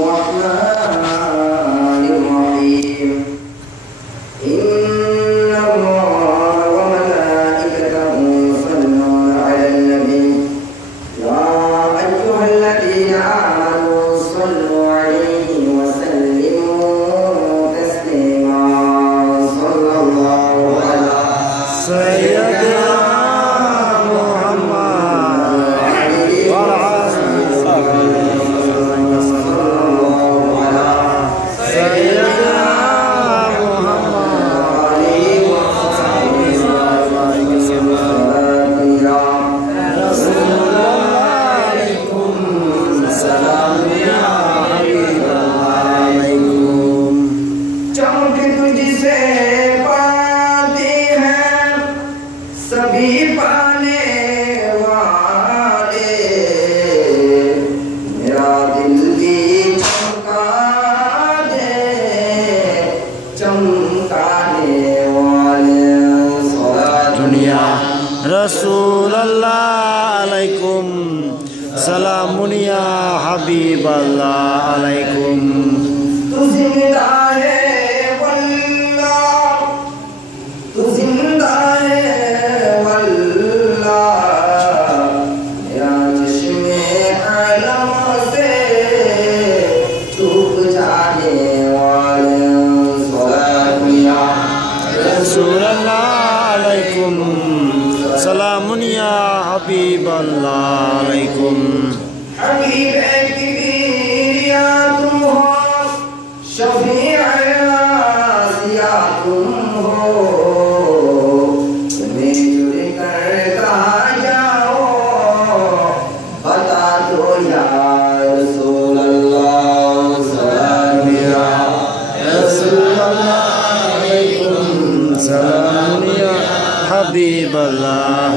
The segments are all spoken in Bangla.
الرحمن الرحيم إن الله وملائكته يصلون على النبي يا أيها الذين آمنوا صلوا عليه وسلموا تسليما صلى الله على سيدنا رسول الله عليكم سلام يا حبيب الله عليكم تو زندہ ہے واللہ تو زندہ ہے واللہ یا چشم علم سے چوب جانے والے صلاة یا رسول الله عليكم سلام يا حبيب الله عليكم حبیب کبیر یا تم ہو شفیع یا تم ہو تمہیں جڑ کر کہا جاؤ بتا دو یا رسول اللہ سلام یا رسول الله عليكم سلام يا حبيب الله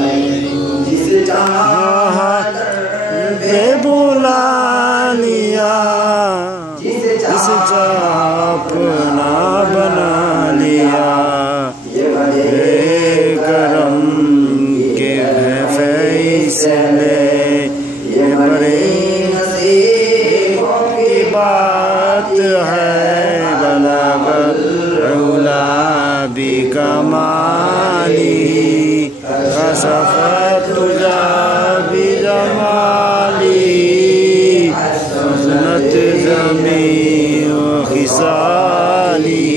جس چاہا بے بلا لیا جس جس اپنا بنا لیا یہ بڑے بے کرم کے فیصلے یہ بڑے نصیبوں کی بات ہے بلغ العلا بکمالی خسفت تجا بجمالی حسنت جمیع خصالی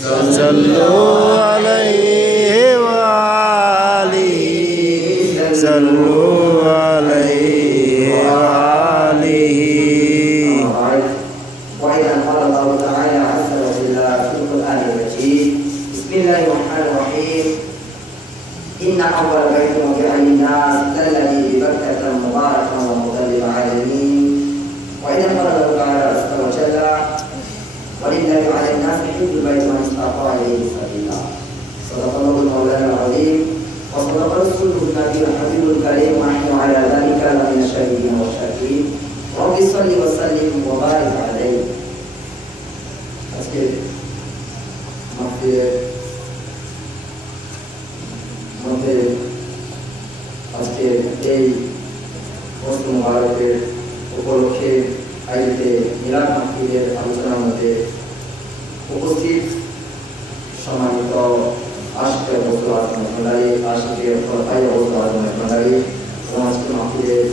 صلوا علیہ وآلہ صلوا علیہ وآلہ وإذا قال الله تعالى عز وجل في القرآن المجيد بسم الله الرحمن الرحيم إن أول بيت وضع للناس الذي ببكة مباركا وهدى للعالمين وإذا قال الله تعالى عز وجل ولله على الناس حج البيت من استطاع إليه سبيلا صدق الله مولانا العظيم وصدق رسوله النبي الحبيب الكريم ونحن على ذلك لمن الشاهدين والشاكرين رب صل وسلم وبارك عليه আজকে মধ্যে আজকে এই মুসলিম মুবারকের উপলক্ষে আয়োজিত মিলাদ মাহফিলের আলোচনার মধ্যে উপস্থিত সম্মানিত আশিকের বস্তু আলোচনা ভান্ডারী আশিকের ভাই বস্তু আলোচনা ভান্ডারী সমাজ মাহফিলের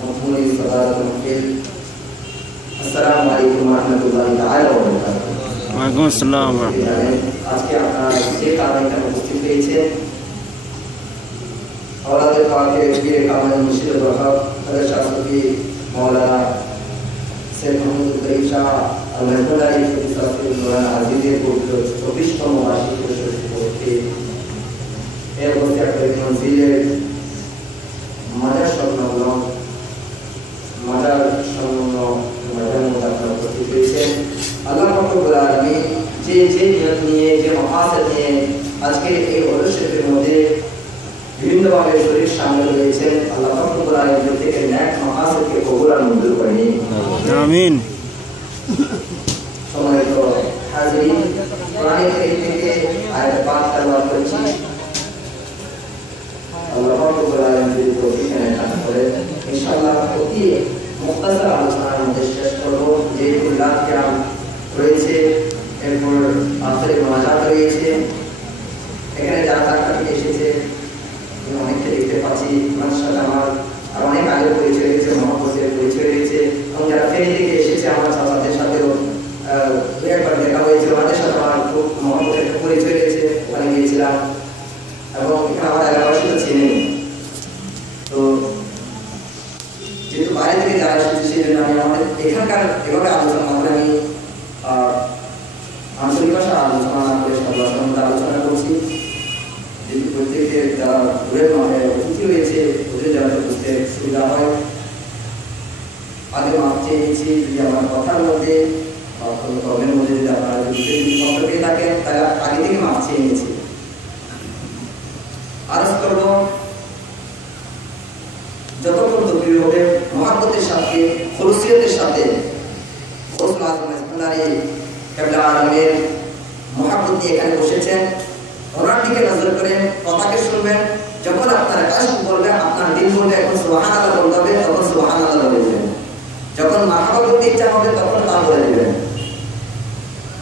মহমুদি সদারত মাহফিল আসসালামু আলাইকুম ওয়া রাহমাতুল্লাহি তাআলা ওয়া বারাকাতুহু ওয়ালাইকুম আসসালাম আজকে আপনারা যে কারণে উপস্থিত হয়েছেন আওলাদে পাকের বীর কামাল মুর্শিদ ওয়াহাব হযরত শাহ সুফি মাওলানা সৈয়দ মুহাম্মদ করিম শাহ আল-মাহমুদারি ফিসাফির মাওলানা আজিজের পবিত্র 24তম বার্ষিক উপলক্ষে এই অবস্থায় করিম মঞ্জিলের মাদার সংলগ্ন মাদার সংলগ্ন ময়দান মধ্যে আপনারা উপস্থিত হয়েছেন আল্লাহ রব্বুল আলামিন যে নিয়ত নিয়ে যে মাকাসদ নিয়ে আজকের এই অনুষ্ঠানের মধ্যে বিভিন্নভাবে শরীর সামিল হয়েছেন আল্লাহ রব্বুল আলামিন থেকে নেক মাকাসদকে কবুল আর মঞ্জুর করে নিন আমিন সম্মানিত হাজিরিন কোরআন কারীম থেকে আয়াত 5 তেলাওয়াত করেছি আল্লাহ রব্বুল আলামিন যদি তৌফিক দেন তাহলে ইনশাআল্লাহ অতি মুখতাসার আলোচনার মধ্যে শেষ করব। যে মিলাদ কিয়াম রয়েছে, এরপর আখেরি মোনাজাত রয়েছে। এখানে যারা ঢাকা থেকে এসেছে অনেককে দেখতে পাচ্ছি, ওনার সাথে আমার আর অনেক আগে পরিচয় রয়েছে, মহাপতের পরিচয় রয়েছে, এবং যারা ফেনী থেকে এসেছে আমার চাচাদের সাথেও একবার দেখা হয়েছে, ওনাদের সাথে আমার খুব মহাপতের পরিচয় রয়েছে, ওখানে গিয়েছিলাম এবং এখানে আমার এলাকাবাসী তো চেনেন। তো যেহেতু বাইরে থেকে যারা এসেছে সেই জন্য আমি আমাদের এখানকার এভাবে আলোচনা করে আমি আঞ্চলিক ভাষা আলোচনা না করে সব ভাষার মধ্যে আলোচনা করছি। যেহেতু প্রত্যেকের যারা দূরের অতিথি রয়েছে ওদের যাতে বুঝতে সুবিধা হয়, আগে মাপ চেয়ে নিচ্ছি যদি আমার কথার মধ্যে কর্মের মধ্যে যদি আপনারা যদি কষ্ট পেয়ে থাকেন তাহলে আগে থেকে মাপ চেয়ে নিয়েছি। আরজ করব যতক্ষণ তকবীর হবে মহাব্বতের সাথে খলুসিয়তের সাথে গৌসুল আজম ইসমাইলি কিবলা আলমের মহাব্বত নিয়ে এখানে বসেছেন, ওনার দিকে নজর করেন, কথাকে শুনবেন। যখন আপনার কাশফ বলবে, আপনার দিল বলবে এখন সুবহানাল্লাহ বলতে হবে, তখন সুবহানাল্লাহ বলবেন। যখন মারহাবা বলতে ইচ্ছা হবে তখন তা বলে দিবেন।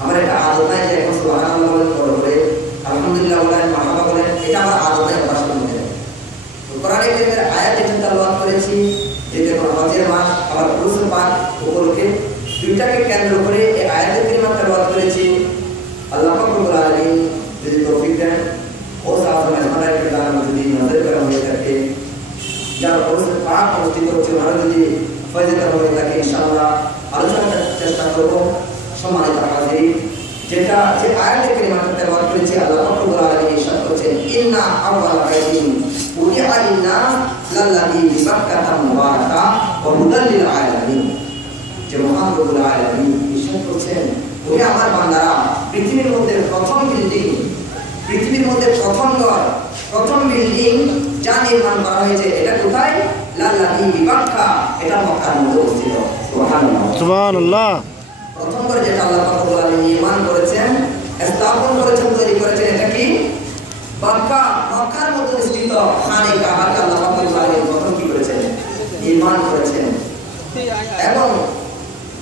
আমার এটা আদত নাই যে এখন সুবহানাল্লাহ বলে আলহামদুলিল্লাহ বলেন, মারহাবা বলেন, এটা আমার আদত নাই ভাষার মধ্যে। কোরআন কারীমের আয়াত যেটা তেলাওয়াত করেছি, যে দেখুন হজের মাস আবার উরুসুল পাক উপলক্ষে দুইটাকে কেন্দ্র করে এই আয়াতের কারিমা তেলাওয়াত করেছি। আল্লাহ পাক রব্বুল আলামিন যদি তৌফিক দেন ও সাহাবা ইসমাইলের দান যদি নজর করা হয়ে থাকে, যারা উরুসুল পাক অনুষ্ঠিত হচ্ছে ওনারা যদি ফয়জা হয়ে থাকে, ইনশাআল্লাহ আলোচনা করার চেষ্টা করব। সম্মানিত হাজির, যেটা যে আয়াতের কারিমা তেলাওয়াত করেছি, আল্লাহ পাক রব্বুল আলামিন ইরশাদ করেছেন, ইন্না আউয়ালা বাইতিন উদিআ লিন-নাস লাল্লাযী বিবাক্কাতা মুবারাকা ওয়া হুদাল লিল আলামিন। যে মহান রব্বুল আলামিন ইরশাদ করেছেন, ওহে আমার বান্দারা, পৃথিবীর মধ্যে প্রথম বিল্ডিং, পৃথিবীর মধ্যে প্রথম ঘর, প্রথম বিল্ডিং যা নির্মাণ করা হয়েছে এটা কোথায়? লাল্লাযী বিবাক্কা, এটা মক্কার মধ্যে অবস্থিত। সুবহানাল্লাহ সুবহানাল্লাহ। প্রথম করে যেটা আল্লাহ পাক রব্বুল আলামিন নির্মাণ করেছেন, স্থাপন করেছেন, তৈরি করেছেন, এটা কি? মক্কা। মক্কার মধ্যে অবস্থিত খানে কাবাকে আল্লাহ পাক রব্বুল আলামিন প্রথম কি করেছেন? নির্মাণ করেছেন। এবং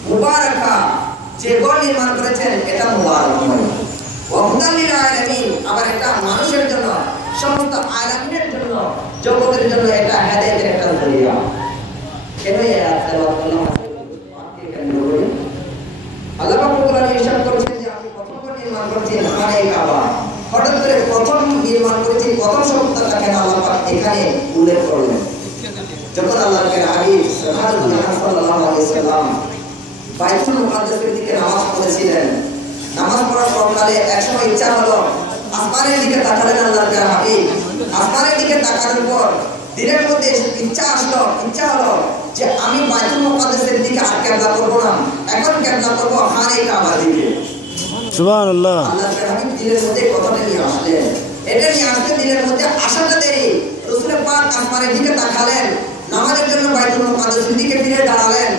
মুবারাকা যে ঘর নির্মাণ করেছেন এটা মুবারকময়। ওয়া হুদাল লিল আলামিন, আবার এটা মানুষের জন্য, সমস্ত আলামিনের জন্য, জগতের জন্য এটা হেদায়েতের একটা জরিয়া। কেন এই আয়াত তেলাওয়াত করলাম? আল্লাহ পাক রব্বুল আলামিন ইরশাদ করেছেন যে আমি প্রথম ঘর নির্মাণ করেছি খানে কাবা। হঠাৎ করে প্রথম নির্মাণ করেছি, প্রথম শব্দটা কেন আল্লাহ পাক এখানে উল্লেখ করলেন? যখন আল্লাহর হাবিব সাল্লাল্লাহু আলাইহি ওয়াসাল্লাম বাইতুল মুকাদ্দাসের দিকে নামাজ পড়েছিলেন, নামাজ পড়ার পরকালে একসময় ইচ্ছা হলো, আসমানের দিকে তাকালেন আল্লাহর হাবিব। আসমানের দিকে তাকানোর পর দিনের মধ্যে ইচ্ছা হলো যে আমি বাইতুল মুকাদ্দাসের দিকে আর কিবলা করব না, এখন কিবলা করব খানে কাবার দিকে। সুবহানাল্লাহ। আল্লাহর হাবিব দিনের মধ্যে কথাটা নিয়ে আসলেন। এটা নিয়ে আসতে দিনের মধ্যে আসাটা দেরি। রাসূল পাক আসমানের দিকে তাকালেন, নামাজের জন্য বাইতুল মুকাদ্দাসের দিকে ফিরে দাঁড়ালেন।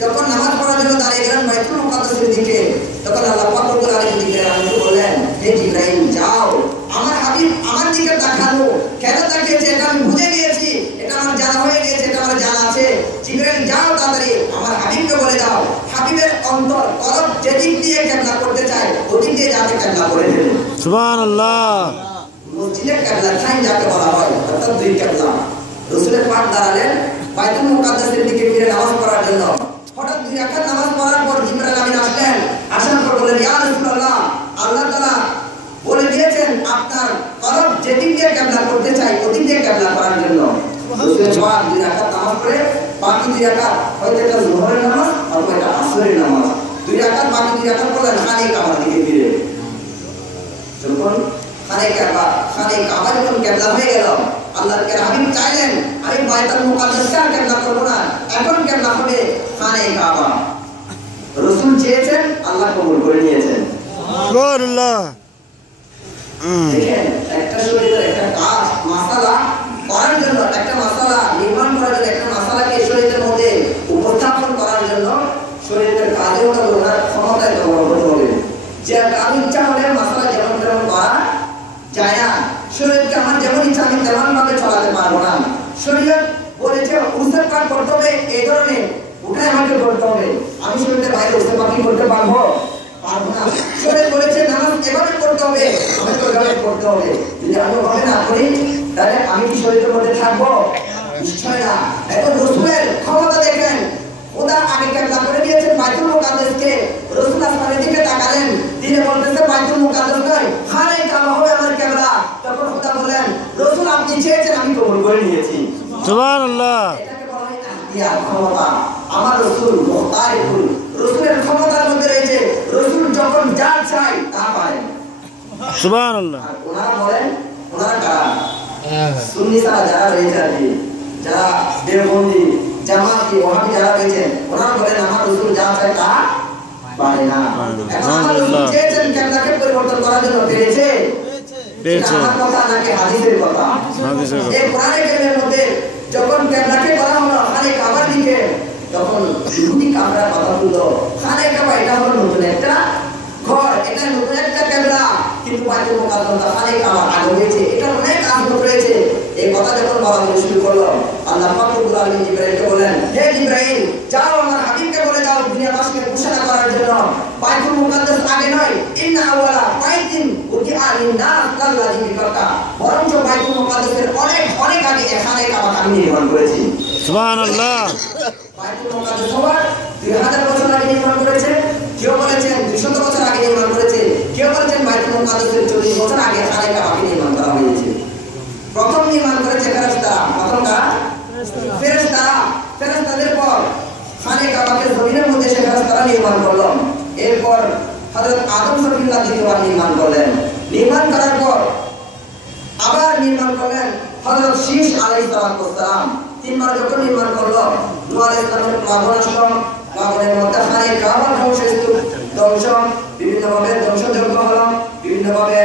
যখন নামাজ পড়ার জন্য দাঁড়িয়ে গেলেন বাইতুল মুকাদ্দাসের দিকে, তখন আল্লাহ পাক রব্বুল আলামিন দিকে বললেন, হে জিবরাইল যাও, আমার হাবিব আমার দিকে তাকালো, কেন তাকিয়েছে এটা আমি বুঝে গিয়েছি, এটা আমার জানা হয়ে গিয়েছে, এটা আমার জানা আছে। জিবরাইল যাও তাড়াতাড়ি আমার হাবিবকে বলে দাও, হাবিবের অন্তর কলব যেদিক দিয়ে কিবলা করতে চায় ওদিক দিয়ে যাতে কিবলা করে দেবে। সুবহানাল্লাহ। মসজিদে কিবলা টাইম যাকে বলা হয়, অর্থাৎ দুই কিবলা। রাসূল পাক দাঁড়ালেন বাইতুল মুকাদ্দাসের দিকে ফিরে নামাজ পড়ার জন্য। হঠাৎ দুই রাকাত নামাজ পড়ার পর জিবরাইল আমিন আসলেন, আসার পর বললেন, ইয়া রাসূলুল্লাহ, আল্লাহ তাআলা বলে দিয়েছেন আপনার কলব যেদিক দিয়ে কিবলা করতে চাই ওদিক দিয়ে কিবলা করার জন্য। রাসূল পাক দুই রাকাত নামাজ পড়ে বাকি দুই রাকাত হয়তো এটা যোহরের নামাজ অথবা এটা আসরের নামাজ, দুই রাকাত বাকি দুই রাকাত পড়লেন খানে কাবার দিকে ফিরে। যখন খানে কাবা যখন কিবলা হয়ে গেল, আল্লাহর হাবিব চাইলেন আমি বাইতুল মুকাদ্দাসকে আর কিবলা করব না, এখন কিবলা হবে খানে কাবা। রাসূল চেয়েছেন, আল্লাহ কবুল করে নিয়েছেন। সুবহানাল্লাহ। দেখেন একটা শরীরের একটা কাজ মাসালা করার জন্য, একটা মাসালা নির্মাণ করার জন্য, একটা মাসালাকে শরীরের মধ্যে উপস্থাপন করার জন্য শরীরের কাজে ওনার ক্ষমতায় ব্যবহার করতে হবে। যে আমি ইচ্ছা হলে মাসালা যেমন তেমন করা যায় না, শরীরকে আমার যেমন ইচ্ছা আমি তেমন ভাবে চলাতে পারবো না। শরীর বলেছে উসুল পাক করতে হবে এই ধরনের, ওটাই আমাকে করতে হবে। আমি শরীরের বাইরে উঠতে বাকি করতে পারবো না। শরীর বলেছে নামাজ এভাবে করতে হবে, আমাকে ওইভাবে করতে হবে। যদি আমি ওভাবে না করি তাহলে আমি কি শরীরের মধ্যে থাকবো? নিশ্চয় না। এখন রসুলের ক্ষমতা দেখেন, খোদা আগে কেবলা করে দিয়েছেন বাইতুল মুকাদ্দাসকে। রাসূল আসমানের দিকে তাকালেন, তিনি বলতেছে বাইতুল মুকাদ্দাস নয়, খানে কাবা হবে আমার কেবলা। তখন খোদা বলেন, রাসূল আপনি চেয়েছেন আমি কবুল করে নিয়েছি। সুবহানাল্লাহ। এটাকে বলা হয় ইখতিয়ার, ক্ষমতা। আমার রাসূল মুখতারিকুল, রাসূলের ক্ষমতার মধ্যে রয়েছে, রাসূল যখন যা চায় তা পারেন। সুবহানাল্লাহ। আর ওনারা বলেন, ওনারা কারা? সুন্নি যারা রয়েছে আর কি, যারা দেওবন্দি জামাতি ওহাবি যারা রয়েছেন, ওনারা বলেন আমার রাসূল যা চায় তা পারে না। এখন আমার রাসূল চেয়েছেন কেবলাকে পরিবর্তন করার জন্য, পেরেছে? আমার কথা নাকি হাদিসের কথা? এই কোরআনে কারিমের মধ্যে যখন কেবলাকে বলা হলো খানে কাবার দিকে, তখন ইহুদি কাফেররা কথা বলল খানে কাবা এটা হলো নতুন একটা ঘর, এটা নতুন একটা কেবলা, কিন্তু বাইতুল মুকাদ্দাস খানে কাবা আগে হয়েছে, এটা অনেক আজমত রয়েছে। এই কথা যখন বলা শুরু করলো, আল্লাহ পাক রব্বুল আলামিন জিবরাইলকে বলেন, হে জিবরাইল যাও আমার হাবিবকে বলে দাও দুনিয়াবাসীকে ঘোষণা করার জন্য বাইতুল মুকাদ্দাস আগে নয়, ইন্না আওয়ালা বাইতিন উদিআ লিন-নাস লাল্লাযী বিবাক্কা, বরঞ্চ বাইতুল মুকাদ্দাসের অনেক অনেক আগে এখানে কাবা আমি নির্মাণ করেছি। সুবহানাল্লাহ। বাইতুল মুকাদ্দাস হওয়ার 2000 বছর আগে নির্মাণ করেছে, কেউ বলেছেন 200 বছর আগে নির্মাণ করেছে, কেউ বলেছেন বাইতুল মুকাদ্দাসের 40 বছর আগে এখানে কাবা নির্মাণ করা হয়েছে। প্রথম নির্মাণ করেছে ফেরেশতারা, প্রথম কারা? ফেরেশতারা। ফেরেশতাদের পর খানে কাবাকে জমিনের মধ্যে সে ফেরেশতারা নির্মাণ করলো। এরপর হযরত আদম সফিউল্লাহ দ্বিতীয়বার নির্মাণ করলেন। নির্মাণ করার পর আবার নির্মাণ করলেন হযরত শীশ আলাইহিস সালাম। তিনবার যখন নির্মাণ করলো, নূহ আলাইহিস সালামের প্লাবন আসলো, প্লাবনের মধ্যে খানে কাবা ধ্বংস, বিভিন্নভাবে ধ্বংসযজ্ঞ হলো, বিভিন্নভাবে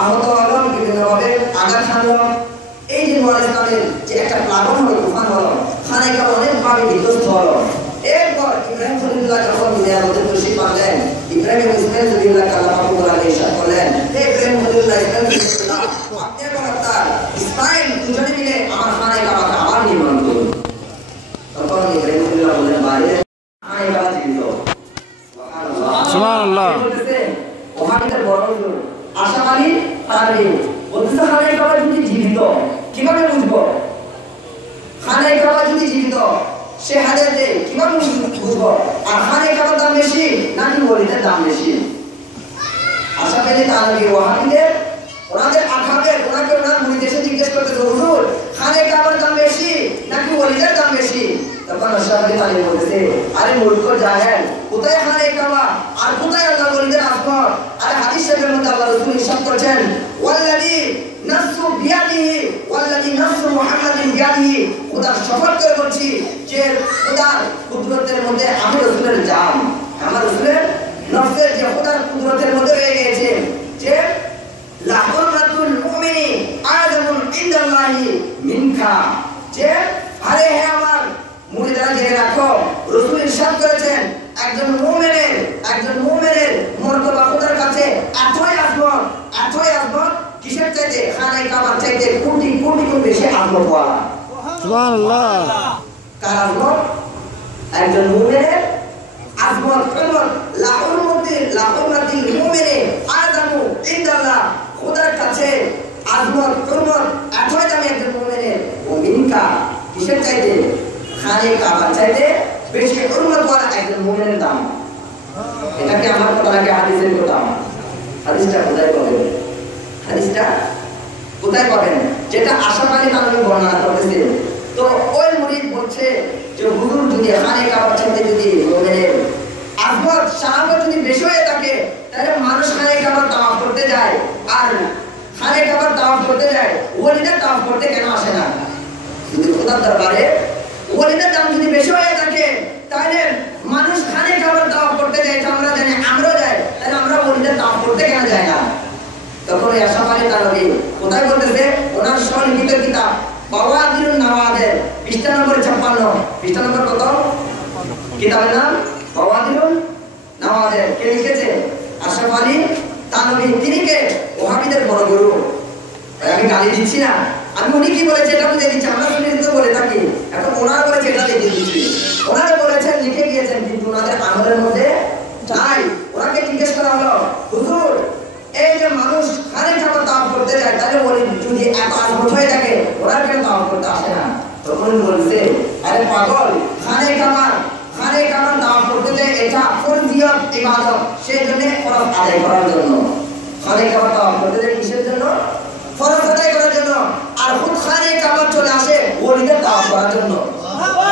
আহত হলো, বিভিন্নভাবে আঘাত হানলো। এই যে নূহ আলাইহিস সালামের যে একটা প্লাবন হলো, তুফান হলো, খানে কাবা অনেকভাবে বিধ্বস্ত হলো। এরপর ইব্রাহিম খলিলুল্লাহ যখন দুনিয়ার মধ্যে তশরিফ আনলেন, ইব্রাহিম ইসমাইল খলিলুল্লাহকে আল্লাহ পাক রব্বুল আলামিন ইরশাদ করলেন, হে ইব্রাহিম খলিলুল্লাহ ইসমাইল, আপনি এবং আপনার ইসমাইল দুজনে মিলে আমার খানে কাবাকে আবার নির্মাণ করুন। তখন ইব্রাহিম খলিলুল্লাহ বললেন, বাইরে খানে কাবা জীবিত। সুবহানাল্লাহ। ওহাবিদের বড় আশাবাদী তারই বলতেছে খানে কাবা যদি জীবিত কিভাবে বুঝবো? খানে কাবা যদি জীবিত সে হাজার দেয় কিভাবে বুঝবো? আর খানে কাবার দাম বেশি নাকি ওলিদের দাম বেশি? আশাবাদী তারই ওহাবিদের ওনাদের আখাবের ওনাকে ওনার মুরিদ এসে জিজ্ঞেস করতে, হুজুর খানে কাবার দাম বেশি নাকি ওলিদের দাম বেশি? তখন আশাবাদী তারই বলতেছে, আরে মূর্খ জাহেল, কোথায় খানে কাবা আর কোথায় আল্লাহ ওলিদের আসমত? আরে হাদিস শরীফের মধ্যে আল্লাহ রাসূল ইরশাদ করেছেন, ওয়াল্লাযী নাফসু বিয়াদিহি ওয়াল্লাযী নাফসু মুহাম্মাদিন বিয়াদিহি, খোদার শপথ করে বলছি যে খোদার কুদরতের মধ্যে আমি রাসূলের জান, আমার রাসূলের নফসের যে খোদার কুদরতের মধ্যে রয়ে গেছে, যে লা হুররাতুল মুমিনি আযামুন ইনদাল্লাহি মিনকা, যে আরে হে আমার মুরিদারা জেনে রাখো, রাসূল ইরশাদ করেছেন একজন মুমিনের মর্তবা খোদার কাছে এতই আজমত কিসের চাইতে? খানে কাবার চাইতে কোটি কোটি গুণ বেশি আজমত ওয়ালা। সুবহানাল্লাহ। কার আজমত? একজন মুমিনের আজমত, লা হুররাতুল মুমিনি আযামু ইনদাল্লাহ, খোদার কাছে আজমত এতই দামি একজন মুমিনের। ও মিনকা কিসের চাইতে? খানে কাবার চাইতে বেশি হুরমত ওয়ালা একজন মুমিনের দাম। এটা কি আমার কথা নাকি হাদিসের কথা? হাদিসটা কোথায় পাবেন? হাদিসটা কোথায় পাবেন? যেটা আশাবাদী তানবী বর্ণনা করতেছে। তো ওই মুরিদ বলছে যে হুজুর যদি খানে কাবার চাইতে যদি মুমিনের আজমত শাহাবত যদি বেশি হয়ে থাকে, তাহলে মানুষ খানে কাবার তাওয়াফ করতে যায়, আর খানে কাবার তাওয়াফ করতে যায়, ওলিদের তাওয়াফ করতে কেন আসে না? যদি খোদার দরবারে ওলিদের দাম যদি বেশি হয়ে থাকে, তাহলে মানুষ খানে কাবার তাওয়াফ করতে যায়, আমরা জানি, আমরাও যাই, তাহলে আমরা ওলিদের তাওয়াফ করতে কেন যায় না? তখন এই আশাবাদী তানবী কোথায় বলতেছে? ওনার স্বলিখিত কিতাব বাওয়াদিরুন নাওয়াদের পৃষ্ঠা নম্বর 56, পৃষ্ঠা নম্বর কত? কিতাবের নাম বাওয়াদিরুন নাওয়াদের। কে লিখেছে? আশাবাদী তানবী। তিনি কে? ওহাবিদের বড় গুরু। আমি গালি দিচ্ছি না, আমি উনি কি বলেছে এটা বুঝে দিচ্ছি, আমরা শুনে দিতে বলে থাকি, এখন ওনারা বলেছে এটা দেখে দিচ্ছি। ওনারা বলেছে তখন বলছে আরে পাগল খানে কামান দাওয়াত করতে যে এটা ফরজিয়ত ইবাদত সেজন্য ফরজ আদায় করার জন্য খানে কামান দাওয়াত করতে যে কিসের জন্য ফরজ আদায় করার জন্য আর খুদ খানে কামান চলে আসে ওলিদের দাওয়াত করার জন্য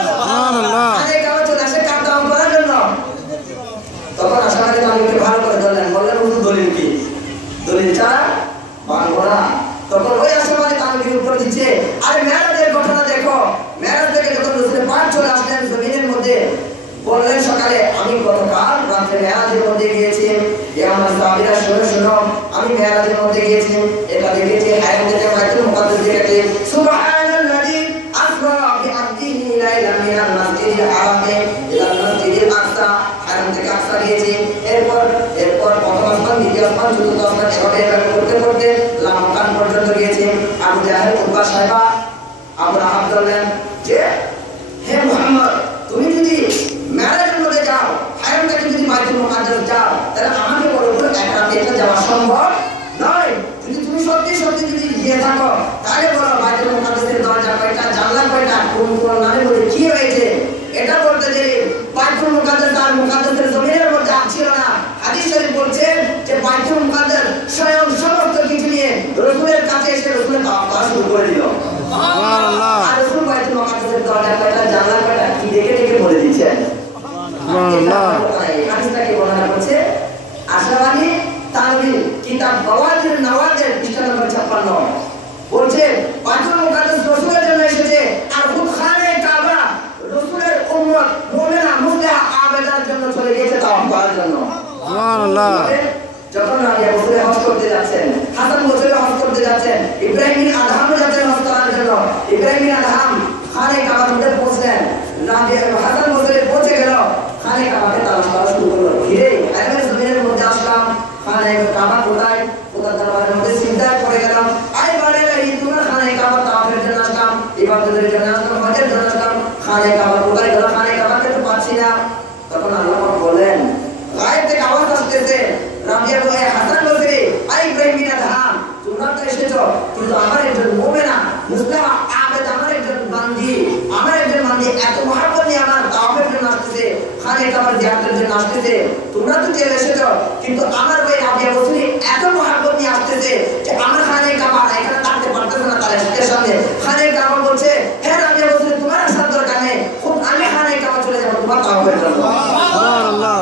সুবহানাল্লাহ খানে কামান চলে আসে কার দাওয়াত করার জন্য তখন আশাবাদী তালিমকে ভালো করে বললেন হুজুর দলিল কি দলিল ছাড়া মানবো না তখন ওই আশাবাদী তালিমের উপর দিচ্ছে আরে মেরাজের ঘটনা দেখো মেরাজ থেকে যখন রাসূলের পাক চলে আসলেন জমিনের মধ্যে বললেন সকালে আমি গতকাল রাতে মেরাজের মধ্যে গিয়েছি এ আমার সাহাবীরা শুনো আমি মেরাজের মধ্যে গিয়েছি এটা দেখেছি হায়াত থেকে বাইতুল মুকাদ্দাস দেখেছি সুবহানাল্লাযী আসরা বিআবদিহি লাইলাম মিনাল মাসজিদিল হারামি ইলাল মাসজিদিল আকসা হারাম থেকে আকসা গিয়েছি এরপর প্রথম আসমান দ্বিতীয় আসমান চতুর্থ আসমান এভাবে করতে লামকান পর্যন্ত গিয়েছি আবু জাহেল উতবা সাহেবা আমরা হাত ধরলেন যে হে মুহাম্মদ তুমি যদি মেরাজের মধ্যে যাও হারাম থেকে যদি বাইতুল মুকাদ্দাস যাও তাহলে আমাকে বলো এক রাতে এটা যাওয়া সম্ভব নয় যদি তুমি সত্যি যদি গিয়ে থাকো তাহলে বলো বাইতুল মুকাদ্দাসের দরজা কয়টা জানলা কয়টা কোন নামে বলে কি হয়েছে এটা বলতে যে বাইতুল মুকাদ্দাস আর মুকাদ্দাসের জমিনের মধ্যে ছিল না হাদিস শরীফ বলছে যে বাইতুল মুকাদ্দাস স্বয়ং সমস্ত কিছু নিয়ে রাসূলের কাছে এসে রাসূলের দাওয়াত করা শুরু করে দিল সুবহানাল্লাহ আর রাসূল বাইতুল মুকাদ্দাসের দরজা কয়টা জানলা কয়টা কি দেখে বলে দিয়েছেন সুবহানাল্লাহ হাদিসটাকে বর্ণনা করছে আশরাফি তানভীর কিতাব বাওয়াজির নওয়াজের পৃষ্ঠা নম্বর 56 বলছে বাইতুল মুকাদ্দাস রাসূলের জন্য এসেছে আর খুদ খানে কাবা রাসূলের উম্মত মুমিনা মুসলিহা আবেদার জন্য চলে গিয়েছে তাওয়াফ করার জন্য সুবহানাল্লাহ যখন নবী রাসূল হজ করতে যাচ্ছেন হাসান বসরি হজ করতে যাচ্ছেন ইব্রাহিম বিন আদহাম যাচ্ছেন হজ করার জন্য ইব্রাহিম বিন আদহাম খানে কাবার মধ্যে পৌঁছলেন নবী হাসান বসরি পৌঁছে গেল খানে কাবাকে তালাশ করা শুরু করলো ঘিরে আরবের জমিনের মধ্যে আসলাম খানে কাবা কোথায় দরবারের মধ্যে চিন্তায় পড়ে গেলাম আই বারে এই তোমার খানে কাবা তাওয়াফের জন্য আসলাম ইবাদতের জন্য আসলাম হজের জন্য আসলাম খানে কাবা কোথায় গেল খানে কাবাকে তো পাচ্ছি না তখন আল্লাহ পাক বলেন গায়েব থেকে আওয়াজ আসতেছে রাবিয়া বলে Hasan Basri I Ibrahim bin Adham তোমরা তো এসেছো কিন্তু আমার একজন মুমিনা মুসলিমা আবেদ আমার একজন বান্দি এত মহব্বত নিয়ে আমার তাওয়াফের জন্য আসতেছে খানে কাবার জিয়ারতের জন্য আসতেছে তোমরা তো চলে এসেছো কিন্তু আমার ভাই রাবিয়া বসরি এত মহব্বত নিয়ে আসতেছে যে আমার খানে কাবা এখানে থাকতে পারতেছে না তার সামনে খানে কাবা বলছে হে রাবিয়া বসরি তোমার আসার দরকার নেই খুব আমি খানে কাবা চলে যাব তোমার তাওয়াফের জন্য সুবহানাল্লাহ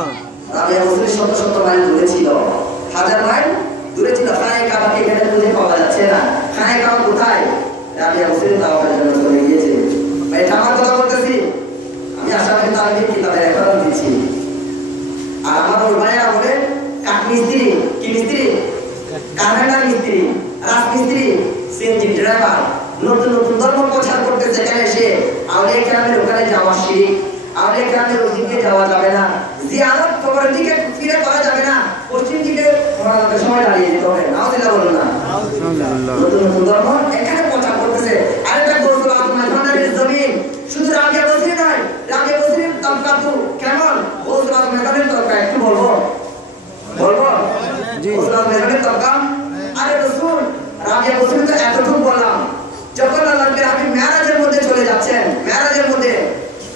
রাবিয়া বসরি শত মাইল দূরে ছিল হাজার মাইল দূরে ছিল খানে কাবাকে এখানে খুঁজে পাওয়া যাচ্ছে না খানে কাবা কোথায় রাবিয়া বসরি তাওয়াফের জন্য চলে গিয়েছে ভাই আমার কথা বলতেছি আমি আশরাফি তানভীর কিতাবের রেফারেন্স দিচ্ছি আর আমার ওই ভাইরা বলে কাঠ মিস্ত্রি কি মিস্ত্রি কারখানার মিস্ত্রি রাজমিস্ত্রি সিএনজি ড্রাইভার নতুন ধর্ম প্রচার করতে যেখানে এসে আউলিয়া কেরামের ওখানে যাওয়া শিরক আউলিয়া কেরামের ওদিকে যাওয়া যাবে না জিয়ারত কবরের দিকে ফিরে করা যাবে না পশ্চিম দিকে মোনাজাতের সময় দাঁড়িয়ে যেতে হবে নাউজুবিল্লাহ বলুন না নতুন ধর্ম এখানে প্রচার করতেছে আরেকটা গোসল আজমানের জমিন শুধু রাবিয়া বসরি নয় রাবিয়া বসরির তবকাতু কেমন গোসল আজমানের তবকা একটু বলবো জি গোসল আজমানের তবকা আরে রাসূল রাবিয়া বসরি তো এতটুকু বললাম যখন আল্লাহর হাবিব মেরাজের মধ্যে চলে যাচ্ছেন মেরাজের মধ্যে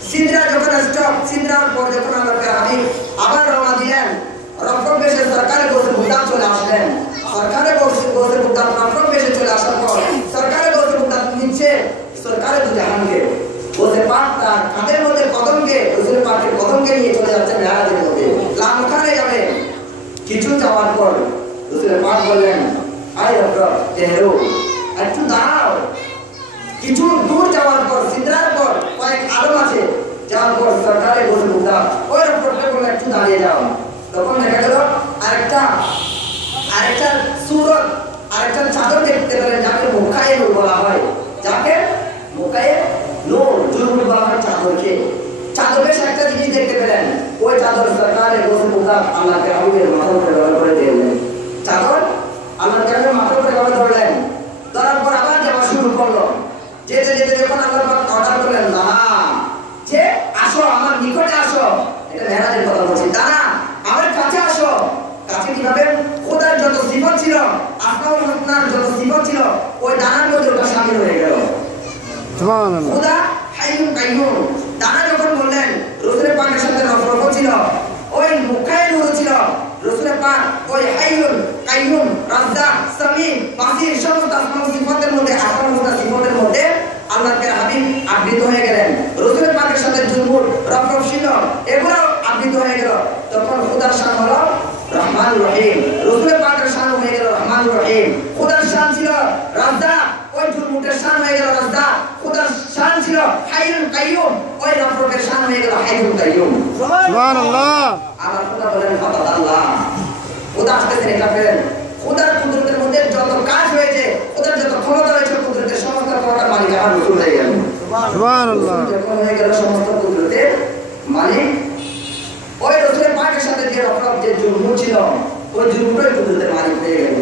সিদরা যখন স্টপ সিদরার পর যখন আল্লাহর হাবিব আবার রওনা দিলেন রকম বেশে সরকারে বসে ভুটান চলে আসলেন সরকারে বসে ভুটান রকম বেশে চলে আসার পর সরকারে বসে ভুটান নিচ্ছে সরকারে জাহানকে বসে পাক তার কাঁধের মধ্যে কদমকে রসুল পাকের কদমকে নিয়ে চলে যাচ্ছে মেরাজের মধ্যে লামখানে যাবে কিছু যাওয়ার পর রসুল পাক বললেন আয় হযরত তেহরু একটু দাঁড়াও কিছু দূর যাওয়ার পর সিদরার পর কয়েক আলম আছে যাওয়ার পর সরকারে বসে ভুটান ওই রকমটা বলে একটু দাঁড়িয়ে যাও তখন দেখা গেল আরেকটা সূরত আরেকটা চাদর দেখতে পেলেন যাকে মুখায়ে নূর বলা হয় যাকে মুখায়ে নূর জুলুম বলা হয় চাদরকে চাদরের একটা জিনিস দেখতে পেলেন ওই চাদর সরকারে বসে ভুটান আল্লাহকে হাবিবের মাথার উপরে ব্যবহার করে দিলেন চাদর আল্লাহর কাছে মাথার উপরে ব্যবহার করলেন ধরার পর আবার যাওয়া শুরু করলো যেতে যেতে যখন আল্লাহ পাক অর্ডার করলেন দাঁড়া যে আসো আমার নিকটে আসো এটা মেরাজের কথা বলছি দাঁড়া আমার কাছে আসো কাছে কিভাবে খোদার যত সিফত ছিল আসমাউল হুসনার যত সিফত ছিল ওই দানার মধ্যে ওটা শামিল হয়ে গেল সুবহানাল্লাহ খোদা হাইয়ুন কাইয়ুম। তারা যখন বললেন রাসূলের পাকের সাথে রফরফ ছিল, ওই মুখায় নূর ছিল, রাসূলের পাক ওই হাইয়ুন কাইয়ুম রাজ্জাক সামিম বাসির সমস্ত আসমানি সিফাতের মধ্যে সিফাতের মধ্যে আল্লাহর হাবিব আবৃত হয়ে গেলেন। রাসূলের পাকের সাথে জুমুর রফরফ ছিল, এগুলো আবৃত হয়ে গেল। তখন খোদার শান হলো রহমান রহিম, রাসূলের পাকের শান হয়ে গেল রহমান রহিম। খোদার শান ছিল রাজ্জাক, ওই জুমুরের শান হয়ে গেল রাজ্জাক। খোদার শান ছিল হাইয়ুন কাইয়ুম, ওই রফরফের শান হয়ে গেল হাইয়ুন কাইয়ুম। সুবহানাল্লাহ। আমার খোদা বলেন ফাতাল্লাহ, খোদা আসতেছেন এটা ফেরেন। খোদার কুদরতের মধ্যে যত কাজ হয়েছে, খোদার যত ক্ষমতা রয়েছে, কুদরতের সমস্ত ক্ষমতার মালিক আমার রাসূল হয়ে গেল। সুবহানাল্লাহ। যখন হয়ে গেল সমস্ত কুদরতের মালিক, ওই রাসূলের পাকের সাথে যে রফরফ যে জুমুর ছিল, ওই জুমুরই কুদরতের মালিক হয়ে গেল।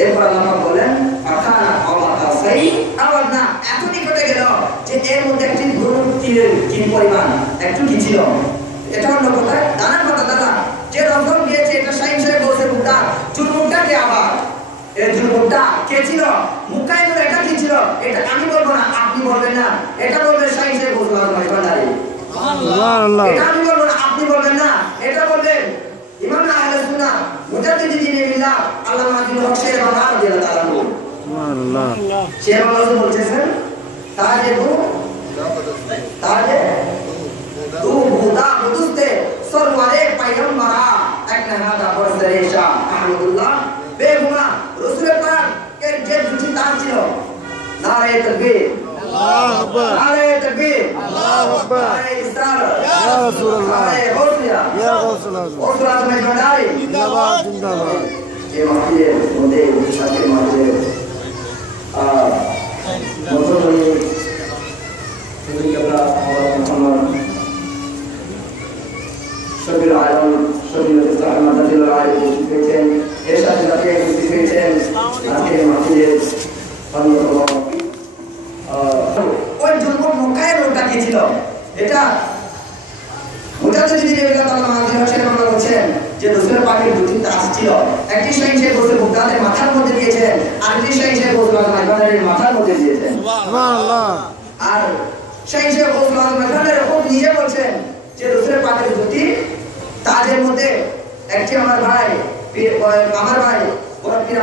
এরপর আল্লাহ বলেন আখানা আওয়াতা সাই আওয়াজ না, এত নিকটে গেল যে এর মধ্যে একটি ধনুক তীরের কি পরিমাণ একটু কি ছিল। এটা অন্য কথা দানা কথা দানা যে রফরফ দিয়েছে, এটা সাইন সাহেব বলছে মুক্তা জুমুরটা কে আবার এই জুমুরটা কে ছিল, মুখায় ধরে এটা কি ছিল, এটা আমি বলবো না, আপনি বলবেন না, এটা বলবে সাইন সাহেব বলবে আমার ভান্ডারি। সুবহানাল্লাহ। এটা আমি বলবো না, আপনি বলবেন না, এটা বলবেন ইমাম আহলে সুন্নাহ মুজাদ্দিদ দ্বীনে মিল্লাহ আল্লামা মাজিদুল হক শেখ রাহমাতুল্লাহ রাদিয়াল্লাহু তাআলা। সুবহানাল্লাহ। শেখ রাহমাতুল্লাহ বলছেন তাজে তু বুদা বুদুতে সরওয়ারে পয়গম্বরা একনা হাদা বরসরেশা আহমদুল্লাহ বেগুনা রাসূলের পাক এর যে দুটি তার ছিল, নারে তাকবীর আল্লাহু আকবার, নারে তাকবীর আল্লাহু আকবার, নারে ইসরার ইয়া রাসূলুল্লাহ, নারে গৌসিয়া ইয়া রাসূলুল্লাহ, ওসরা তুমি জোড়াই জিন্দাবাদ জিন্দাবাদ। যে মাহফিলের মধ্যে সাথে মাহফিলের মধ্যমণি হুজুর কেবলা মোহাম্মদ শফিউল আলম শফিউল ইসলাম মাদাদুল আলম উপস্থিত হয়েছেন, এর সাথে সাথে উপস্থিত হয়েছেন আজকের মাহফিলের অন্যতম ওই জুমুর মুখায় রোগটা কি ছিল, এটা মুজাদ্দিদ দ্বীনে মিল্লাহ আল্লামা মাজিদুল হক শেখ রাহমাতুল্লাহ বলছেন যে রাসূলের পাকের দুটি তাজ ছিল, একটি শাইন শেখ বসে মুক্তাদের মাথার মধ্যে দিয়েছেন, আরেকটি শাইন শেখ বসে মাইবানের মাথার মধ্যে দিয়েছেন। সুবহানাল্লাহ। আর শাইন শেখ বসে মাইবানের খুব নিজে বলছেন যে রাসূলের পাকের দুটি তাজের মধ্যে একটি আমার ভাই পীর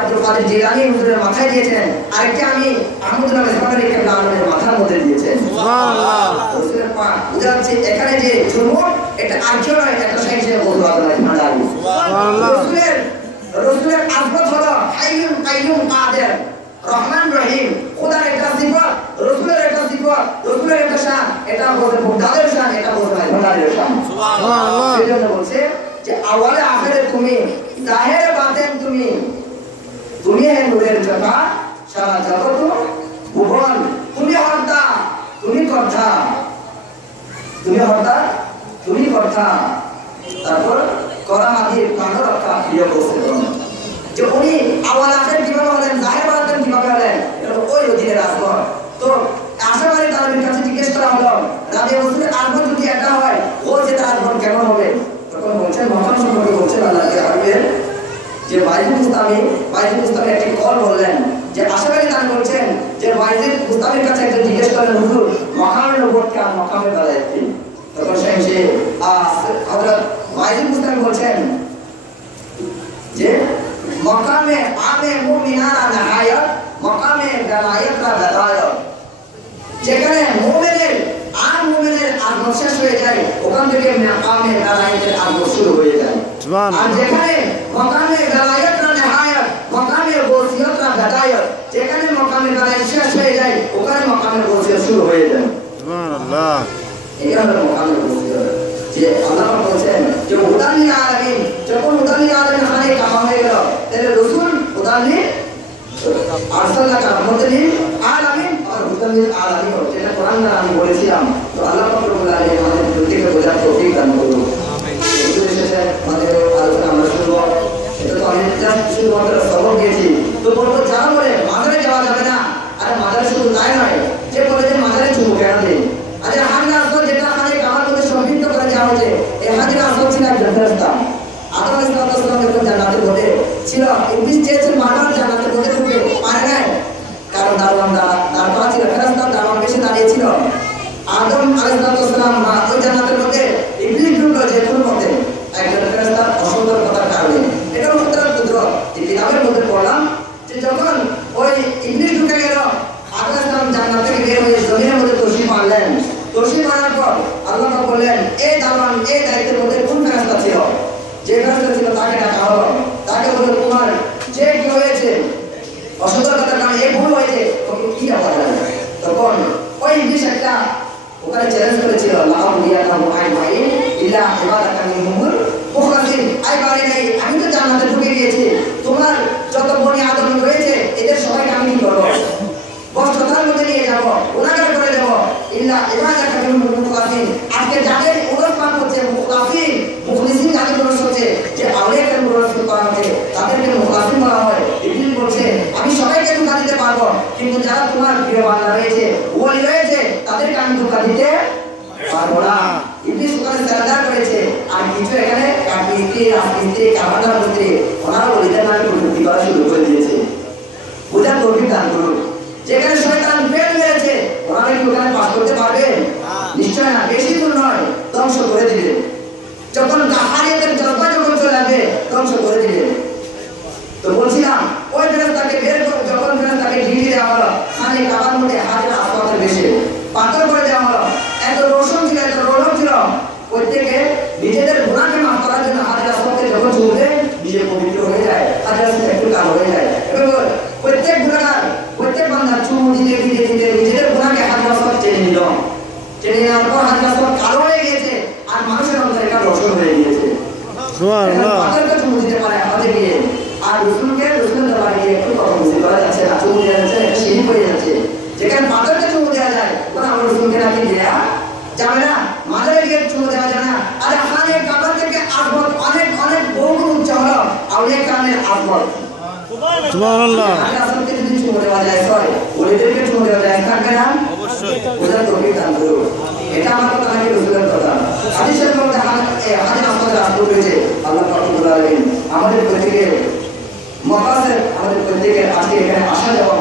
আব্দুল কাদের জিলানী হুজুরের মাথায় দিয়েছেন, আরেকটি আমি আহমদুল্লাহ মেহমানের কেবলা আলমের মাথার মধ্যে দিয়েছেন। সুবহানাল্লাহ। রাসূলের পাক বুঝাচ্ছে এখানে যে জুমুর এটা আর কেউ নয়, এটা শাইন শেখ বসে মাইবানের। সুবহানাল্লাহ। রাসূলের আযমত হলো হাইয়ুন কাইয়ুম কাদের রহমান রহিম। খোদার একটা সিফাত, রাসূলের একটা সিফাত, রাসূলের একটা শান, এটা বলতে মুক্তাদের শান, এটা বলতে ভান্ডারের শান। সুবহানাল্লাহ। এজন্য বলছে যে আওয়ালে আখিরে তুমি, জাহিরে বাতিন তুমি, তুমি হে নূরের জগা সারা জগৎ ভুবন, তুমি হর্তা তুমি কর্তা, তুমি হর্তা তুমি কর্তা। তারপর করামাদির কাণ্ড রক্ষা প্রিয় বলছেন যে উনি আওয়াল আখির কিভাবে হলেন, জাহির বাতিন কিভাবে হলেন, এটা ওই অধীনে রাজগণ। তো আশাবাদী তালবের কাছে জিজ্ঞেস করা হলো রাবিয়া রাসূলের আজমত যদি এটা হয়, ও যে তার আজমত কেমন হবে? তখন বলছেন মহান সম্পর্কে বলছেন আল্লাহকে হাবিবের যে বাইজিদ বুস্তামি একটি কল বললেন যে আশাবাদী তান বলছেন যে বাইজিদ বুস্তামির কাছে একজন জিজ্ঞেস করলেন হুজুর মহান নবুয়তকে আর মাকামের বেলায় কি? তখন সে হযরত বাইজিদ বুস্তামি বলছেন যে মাকামে আমে মুমিনানা নিহায়াত, মাকামে গালায়াতরা বেদায়াত। যেখানে মুমিনের আজমত শেষ হয়ে যায়, ওখান থেকে মাকামে গালায়াতের আজমত শুরু হয়ে যায়। আর যেখানে মাকামে গালায়াতরা নিহায়াত, মাকামে গৌসিয়াতরা বেদায়াত, যেখানে মাকামে গালায়াত শেষ হয়ে যায়, ওখানে মাকামে গৌসিয়াত শুরু হয়ে যায়। সুবহানাল্লাহ। এই হলো মাকামে গৌসিয়াত। যে আল্লাহ বলেছেন যে হুদাল্লিল আলামিন, যখন হুদাল্লিল আলামিন খানে কামা হয়ে গেল, তাহলে রাসূল হুদাল্লিল আরসালনাকা রাহমাতাল লিল আলামিন আর হুদাল্লিল আলামিন, যেটা কোরআন দ্বারা আমি বলেছিলাম। তো আল্লাহ পাক রব্বুল আলামিন আমাদের প্রত্যেককে বোঝার তৌফিক দান করুন। আমাদের আলোচনা আমরা শুনবো, এটা তো আমি জাস্ট শুধুমাত্র সবক দিয়েছি। তো বলবো যারা বলে মাজারে যাওয়া যাবে না, আরে মাজারে শুধু তাই নয়, যে বলে যে মাজারে চুমু কেন দেয়, আরে হাজির আসল যেটা খানে কামার মধ্যে সম্পৃক্ত করে দেওয়া হয়েছে, এই হাজির আসল ছিল একজন ফেরেশতা। আদম আলাইহিস সালাম যখন জান্নাতের মধ্যে ছিল, ইবলিস চেয়েছিল মানব জান্নাতের মধ্যে ঢুকতে পারে নাই, কারণ দারোয়ান ছিল ফেরেশতা, দারোয়ান বেশি দাঁড়িয়েছিল। আদম আলাইহিস সালাম না ওই জান্নাতের মধ্যে ইবলিস ঢুকলো যে কোন মতে একজন ফেরেশতার অসতর্কতার কারণে। এটা মুক্তার কুদরত। এই কিতাবের মধ্যে পড়লাম যে যখন ওই ইবলিস ঢুকে গেল, আদম আলাইহিস সালাম জান্নাত থেকে বের হয়ে জমিনের মধ্যে তশরিফ আনলেন। তশরিফ আনার পর আল্লাহ পাক বললেন, এই দারওয়ান এই দায়িত্বের মধ্যে কোন ফেরেশতা ছিল? যে ফেরেশতা ছিল তাকে ডাকা হলো। তাকে বলল, তোমার যে কি হয়েছে অসতর্কতার কারণে এই ভুল হয়েছে, তোকে কি বলা যাবে? তখন ওই ইবলিস একটা ওখানে চ্যালেঞ্জ করেছিল, লাউলিয়াকাহু আইমাইন ইল্লা ইবাদাকা মিনহুমুল মুখলাসিন। আই বাড়ি নাই, আমি তো জান্নাতে ঢুকে গিয়েছি, তোমার যত বনি আদম রয়েছে এদের সবাইকে আমি কি করবো? বস্ত্রতার মধ্যে নিয়ে যাব, গুনাহগার করে দেব। ইল্লা ইবাদাকা মিনহুমুল মুখলাসিন। আজকে যাদের উলট পান হচ্ছে মুখলাসিন, মুখলিসিন যাদের উলট হচ্ছে, যে আউলিয়াকে উলট করা হচ্ছে তাদেরকে মুখলাসিন বলা হয়। ইবলিস বলছে, আমি সবাইকে ধোঁকা দিতে পারবো, কিন্তু যারা তোমার প্রিয় বান্দা রয়েছে, ওলি রয়েছে, তাদেরকে আমি ধোঁকা দিতে পারবো না। ইবলিস ওখানে সারেন্ডার করেছে। আর কিছু এখানে কাঠমিস্ত্রি, রাজমিস্ত্রি, কামারদার মিস্ত্রি ওনারা ওলিদের নামে প্রযুক্তি করা শুরু করে দিয়েছে। বুঝার তৌফিক দান করুন। যেখানে শয়তান পেট মেরেছে, ওনারা কি ওখানে পাস করতে পারবে? নিশ্চয় না, বেশি দূর নয়, ধ্বংস করে দিবে। যখন গাহারিয়াতের জলপা যখন চলে আসবে, ধ্বংস করে দিবে। তো বলছিলাম, ওই ফেরেশতাকে বের করে যখন ফেরেশতাকে ঢিলি দেওয়া হলো, খানে কাবার মধ্যে হাজার আসওয়াদের বেশি পাথর করে দেওয়া হলো। এত রোশন ছিল, এত রৌনক ছিল, প্রত্যেকে নিজেদের গুনাহকে মাফ করার জন্য হাজার আসওয়াদকে যখন চুমবে, নিজে পবিত্র হয়ে যায়, হাজার আসওয়াদ একটু কালো হয়ে যায়। এবার প্রত্যেক গুনাহগার, প্রত্যেক বান্দা চুমু দিতে দিতে দিতে নিজেদের গুনাহকে হাজার আসওয়াদ টেনে নিল। টেনে নেওয়ার পর হাজার আসওয়াদ কালো হয়ে গিয়েছে, আর মানুষের অন্তরে একটা রোশন হয়ে গিয়েছে। সুবহানাল্লাহ। তাদেরকে চুমু দিতে পারে হাতে গিয়ে, আর রসুলকে রসুল দেওয়া গিয়ে একটু কথা বুঝতে পারা যাচ্ছে না, চুমু দেওয়া যাচ্ছে, একটা সিঁড়ি পড়ে যাচ্ছে। যেখানে পাথরকে চুমু দেওয়া যায়, ওখানে আমার রসুলকে নাকি দেওয়া যাবে না, মাজারে গিয়ে চুমু দেওয়া যাবে না। আর এখানে কাবার থেকে আসবত অনেক অনেক বহুগুণ উচ্চ হলো আউলিয়া কারণের আসবত। সুবহানাল্লাহ। আসলকে যদি চুমু দেওয়া যায়, ওলিদেরকে চুমু দেওয়া যায়, থাকবে না? অবশ্যই। ওদের তৌফিক দান করুন। এটা আমার কথা নাকি রসুলের কথা? হাদিসের মধ্যে হাদিস আমাদের আসতে হয়েছে। আল্লাহ পাক বলেন, আমাদের প্রত্যেকের মকাসেদ, আমাদের প্রত্যেকের আজকে এখানে আসা যাওয়া